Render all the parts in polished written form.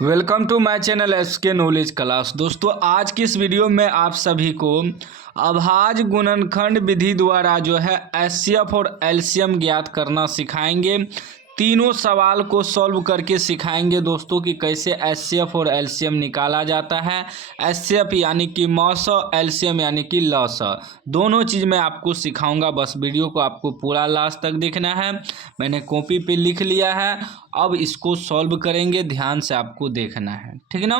Welcome to my channel SK knowledge class. दोस्तों, आज की इस वीडियो में आप सभी को अभाज्य गुणनखंड विधि द्वारा जो है एचसीएफ और एलसीएम ज्ञात करना सिखाएंगे। तीनों सवाल को सॉल्व करके सिखाएंगे दोस्तों कि कैसे एचसीएफ और एलसीएम निकाला जाता है। एचसीएफ यानी कि मॉस, एलसीएम यानी कि लॉस, दोनों चीज़ मैं आपको सिखाऊंगा। बस वीडियो को आपको पूरा लास्ट तक देखना है। मैंने कॉपी पे लिख लिया है, अब इसको सॉल्व करेंगे, ध्यान से आपको देखना है, ठीक है ना।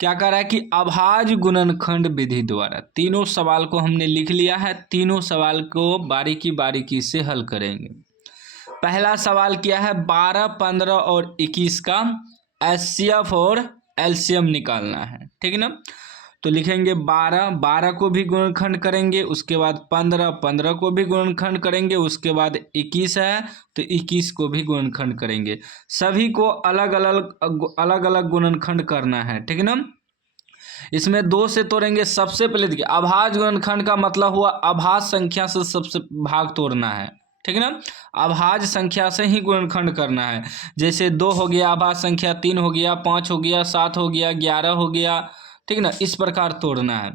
क्या कह रहा है कि अभाज्य गुणनखंड विधि द्वारा तीनों सवाल को हमने लिख लिया है। तीनों सवाल को बारीकी बारीकी से हल करेंगे। पहला सवाल क्या है, 12, 15 और 21 का एचसीएफ और एलसीएम निकालना है, ठीक है ना। तो लिखेंगे 12, 12 को भी गुणनखंड करेंगे, उसके बाद 15, 15 को भी गुणनखंड करेंगे, उसके बाद 21 है तो 21 को भी गुणनखंड करेंगे। सभी को अलग अलग गुणनखंड करना है, ठीक है ना। इसमें 2 से तोड़ेंगे। सबसे पहले देखिए, अभाज्य गुणनखंड का मतलब हुआ अभाज्य संख्या से सबसे भाग तोड़ना है, ठीक है ना। अभाज्य संख्या से ही गुणनखंड करना है। जैसे 2 हो गया अभाज्य संख्या, 3 हो गया, 5 हो गया, 7 हो गया, 11 हो गया, ठीक है ना। इस प्रकार तोड़ना है।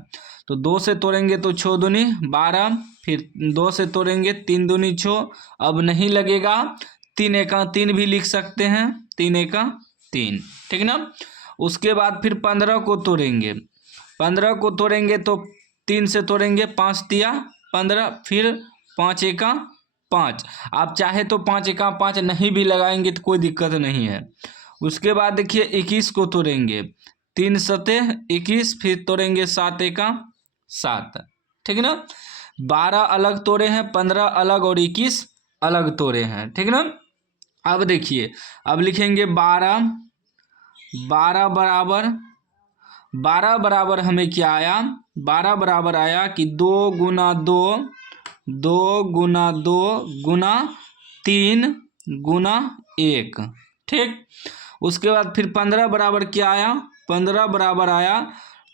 तो 2 से तोड़ेंगे तो 6 दूनी 12, फिर 2 से तोड़ेंगे 3 दूनी 6, अब नहीं लगेगा। 3 एका 3 भी लिख सकते हैं, 3 एका 3, ठीक है ना। उसके बाद फिर 15 को तोड़ेंगे। 15 को तोड़ेंगे तो 3 से तोड़ेंगे, 5 तिया 15, फिर 5 एका 5। आप चाहे तो 5 एका 5 नहीं भी लगाएंगे तो कोई दिक्कत नहीं है। उसके बाद देखिए 21 को तोड़ेंगे, 3 सते 21, फिर तोड़ेंगे 7 एका 7, ठीक है ना। 12 अलग तोड़े हैं, 15 अलग और 21 अलग तोड़े हैं, ठीक है ना। अब देखिए, अब लिखेंगे 12, 12 बराबर 12 बराबर हमें क्या आया, 12 बराबर आया कि 2 गुना 2, 2 गुना 2 गुना 3 गुना 1, ठीक। उसके बाद फिर 15 बराबर क्या आया, 15 बराबर आया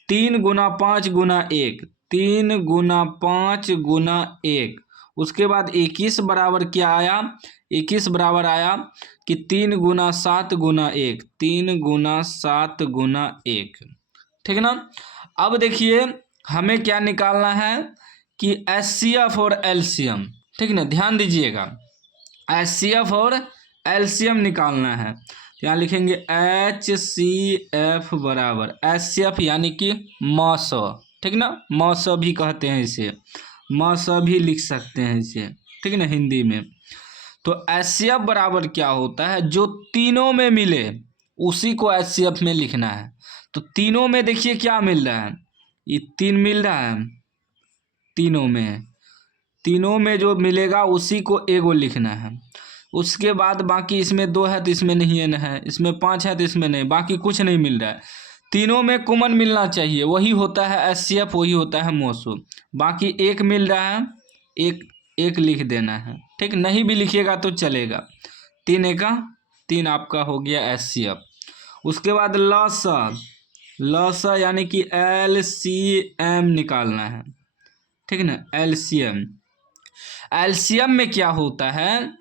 3 गुना 5 गुना 1, 3 गुना 5 गुना 1। उसके बाद 21 बराबर क्या आया, 21 बराबर आया कि 3 गुना 7 गुना 1, 3 गुना 7 गुना 1, ठीक है ना। अब देखिए हमें क्या निकालना है कि एचसीएफ और एलसीएम, ठीक है ना। ध्यान दीजिएगा, एचसीएफ और एलसीएम निकालना है। यहाँ लिखेंगे एचसीएफ बराबर एचसीएफ यानी कि मॉस, ठीक ना। मॉस भी कहते हैं इसे, मॉस भी लिख सकते हैं इसे, ठीक है ना, हिंदी में। तो एचसीएफ बराबर क्या होता है, जो तीनों में मिले उसी को एचसीएफ में लिखना है। तो तीनों में देखिए क्या मिल रहा है, ये 3 मिल रहा है। तीनों में जो मिलेगा उसी को एगो लिखना है। उसके बाद बाकी इसमें 2 है तो इसमें नहीं है, इसमें 5 है तो इसमें नहीं, बाकी कुछ नहीं मिल रहा है। तीनों में कॉमन मिलना चाहिए, वही होता है एचसीएफ, वही होता है मोसो। बाकी 1 मिल रहा है, एक लिख देना है, ठीक। नहीं भी लिखिएगा तो चलेगा। 3 एका 3 आपका हो गया एचसीएफ। उसके बाद लॉस यानी कि एलसीएम निकालना है, ठीक है ना। एलसीएम में क्या होता है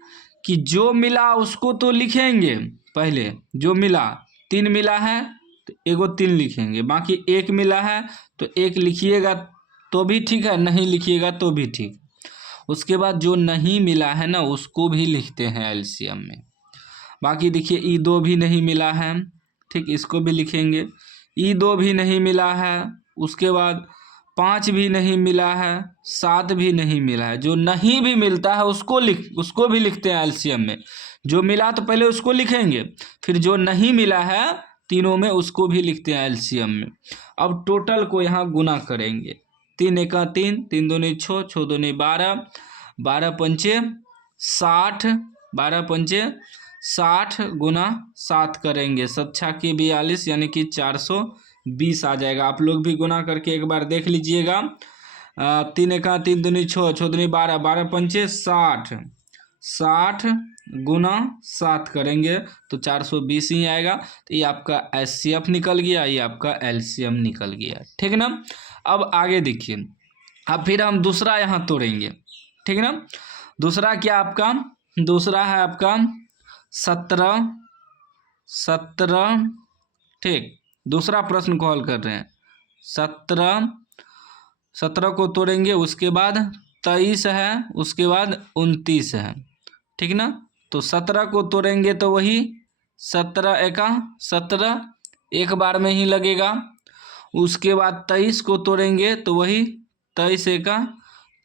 कि जो मिला उसको तो लिखेंगे पहले, जो मिला 3 मिला है तो एगो 3 लिखेंगे, बाकी 1 मिला है तो 1 लिखिएगा तो भी ठीक है, नहीं लिखिएगा तो भी ठीक। उसके बाद जो नहीं मिला है ना उसको भी लिखते हैं एलसीएम में। बाकी देखिए ई2 भी नहीं मिला है, ठीक, इसको भी लिखेंगे। ई2 भी नहीं मिला है, उसके बाद 5 भी नहीं मिला है, 7 भी नहीं मिला है। जो नहीं भी मिलता है उसको भी लिखते हैं एलसीएम में। जो मिला तो पहले उसको लिखेंगे, फिर जो नहीं मिला है तीनों में उसको भी लिखते हैं एलसीएम में। अब टोटल को यहाँ गुना करेंगे, 3 एका 3, 3 दूनी 6, 6 दूनी 12, 12 पंचे 60, 12 पंचे 60 गुना 7 करेंगे, 7 छा की 42 यानी कि 420 आ जाएगा। आप लोग भी गुना करके एक बार देख लीजिएगा। 3 एका 3 दूनी 6, 6 दूनी 12, 12 पंचे 60, 60 गुना 7 करेंगे तो 420 ही आएगा। तो ये आपका एचसीएफ निकल गया, ये आपका एलसीएम निकल गया, ठीक है ना। अब आगे देखिए, अब फिर हम दूसरा यहाँ तोड़ेंगे, ठीक है ना। दूसरा क्या आपका, दूसरा है आपका 17, 17 ठीक, दूसरा प्रश्न को हल कर रहे हैं। 17 को तोड़ेंगे, उसके बाद 23 है, उसके बाद 29 है, ठीक ना। तो 17 को तोड़ेंगे तो वही 17 एका 17 एक बार में ही लगेगा। उसके बाद 23 को तोड़ेंगे तो वही 23 एका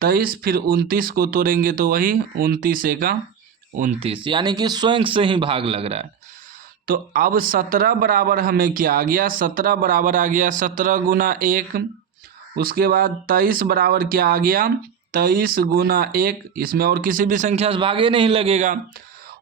23, फिर 29 को तोड़ेंगे तो वही 29 एका 29, यानी कि स्वयं से ही भाग लग रहा है। तो अब 17 बराबर हमें क्या आ गया, 17 बराबर आ गया 17 गुना 1। उसके बाद 23 बराबर क्या आ गया, 23 गुना 1, इसमें और किसी भी संख्या से भागे नहीं लगेगा।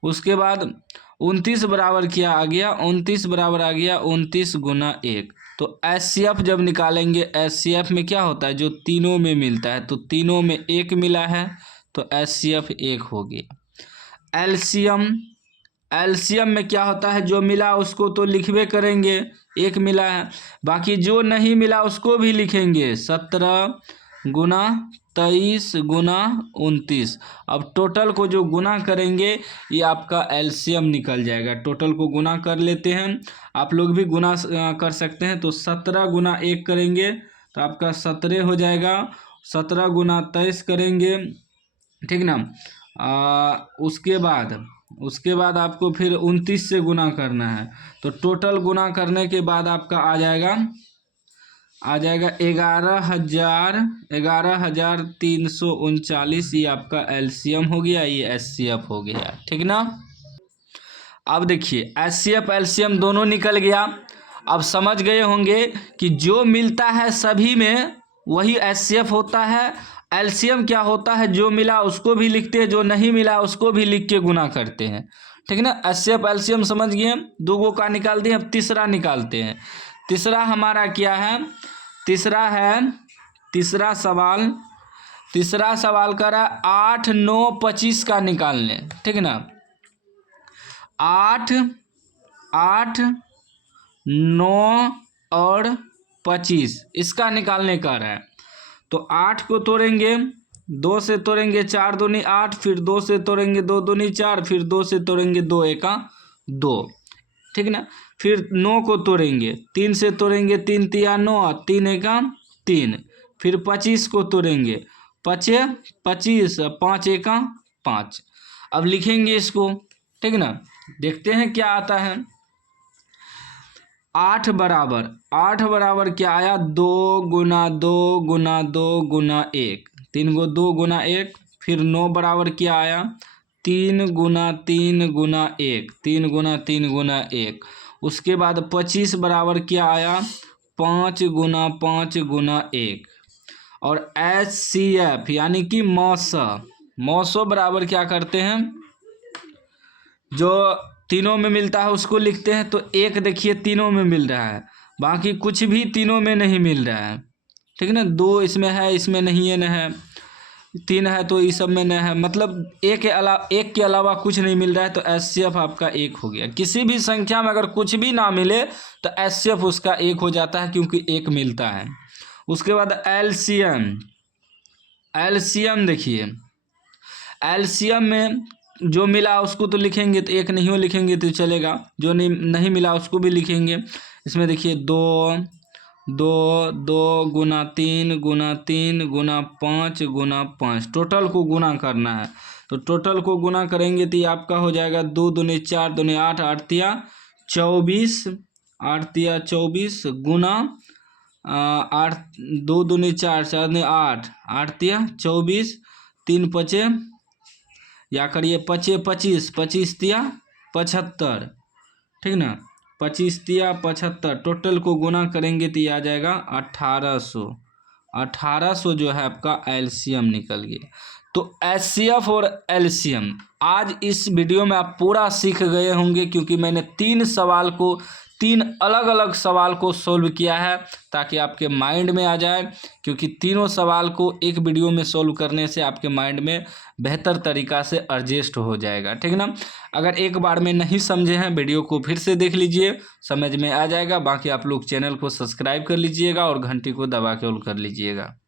उसके बाद 29 बराबर क्या आ गया, 29 बराबर आ गया 29 गुना 1। तो HCF जब निकालेंगे, HCF में क्या होता है, जो तीनों में मिलता है, तो तीनों में 1 मिला है तो HCF 1 हो गया। एलसीएम में क्या होता है, जो मिला उसको तो लिखबे करेंगे, 1 मिला है, बाकी जो नहीं मिला उसको भी लिखेंगे। 17 गुना 23 गुना 29। अब टोटल को जो गुना करेंगे ये आपका एलसीएम निकल जाएगा। टोटल को गुना कर लेते हैं, आप लोग भी गुना कर सकते हैं। तो 17 गुना 1 करेंगे तो आपका 17 हो जाएगा। 17 गुना 23 करेंगे, ठीक ना। उसके बाद आपको फिर 29 से गुना करना है। तो टोटल गुना करने के बाद आपका आ जाएगा 11,339। ये आपका एलसीएम हो गया, ये एचसीएफ हो गया, ठीक ना। अब देखिए एचसीएफ एलसीएम दोनों निकल गया। अब समझ गए होंगे कि जो मिलता है सभी में वही एचसीएफ होता है। एलसीएम क्या होता है, जो मिला उसको भी लिखते हैं, जो नहीं मिला उसको भी लिख के गुना करते हैं, ठीक ना। एचसीएफ एलसीएम समझ गए, 2 का निकाल दिए। अब तीसरा निकालते हैं। तीसरा हमारा क्या है, तीसरा सवाल कर रहा है 8, 9, 25 का निकालने, ठीक ना। 8, 9 और 25 इसका निकालने का रहा है। तो 8 को तोड़ेंगे, 2 से तोड़ेंगे 4 दूनी 8, फिर 2 से तोड़ेंगे 2 दूनी 4, फिर 2 से तोड़ेंगे 2 एका 2, ठीक ना। फिर 9 को तोड़ेंगे, 3 से तोड़ेंगे 3 तिया 9, 3 एका 3। फिर 25 को तोड़ेंगे, 25, 5 एका 5। अब लिखेंगे इसको, ठीक ना। देखते हैं क्या आता है। 8 बराबर क्या आया, 2 गुना 2 गुना 2 गुना 1, 3 को 2 गुना 1। फिर 9 बराबर क्या आया, 3 गुना 3 गुना 1, 3 गुना 3 गुना 1। उसके बाद 25 बराबर क्या आया, 5 गुना 5 गुना 1। और HCF यानी कि मौसो बराबर क्या करते हैं, जो तीनों में मिलता है उसको लिखते हैं। तो 1 देखिए तीनों में मिल रहा है, बाकी कुछ भी तीनों में नहीं मिल रहा है, ठीक ना। 2 इसमें है, इसमें नहीं है, न है। 3 है तो इस सब में न है, मतलब एक के अलावा कुछ नहीं मिल रहा है। तो HCF आपका 1 हो गया। किसी भी संख्या में अगर कुछ भी ना मिले तो HCF उसका 1 हो जाता है, क्योंकि 1 मिलता है। उसके बाद एलसीएम देखिए, एलसीएम में जो मिला उसको तो लिखेंगे, तो 1 नहीं लिखेंगे तो चलेगा, जो नहीं मिला उसको भी लिखेंगे। इसमें देखिए 2 गुना 3 गुना 3 गुना 5 गुना 5, टोटल को गुना करना है। तो टोटल को गुना करेंगे तो ये आपका हो जाएगा 2 दूनी 4 दूनी 8, 8 तिया 24, 8 तिया 24 गुना 8, 2 दूनी 4, 4 दूनी 8, 8 तिया 24, 3 पचे या करिए 5 25, 25 तिया 75, ठीक ना। 25 तिया 75, टोटल को गुना करेंगे तो ये आ जाएगा 1800 जो है आपका एलसीएम निकल गया। तो HCF और एलसीएम आज इस वीडियो में आप पूरा सीख गए होंगे, क्योंकि मैंने 3 अलग अलग सवाल को सोल्व किया है ताकि आपके माइंड में आ जाए, क्योंकि तीनों सवाल को एक वीडियो में सोल्व करने से आपके माइंड में बेहतर तरीक़ा से एडजस्ट हो जाएगा, ठीक ना। अगर एक बार में नहीं समझे हैं, वीडियो को फिर से देख लीजिए, समझ में आ जाएगा। बाकी आप लोग चैनल को सब्सक्राइब कर लीजिएगा और घंटी को दबा के ऑल कर लीजिएगा।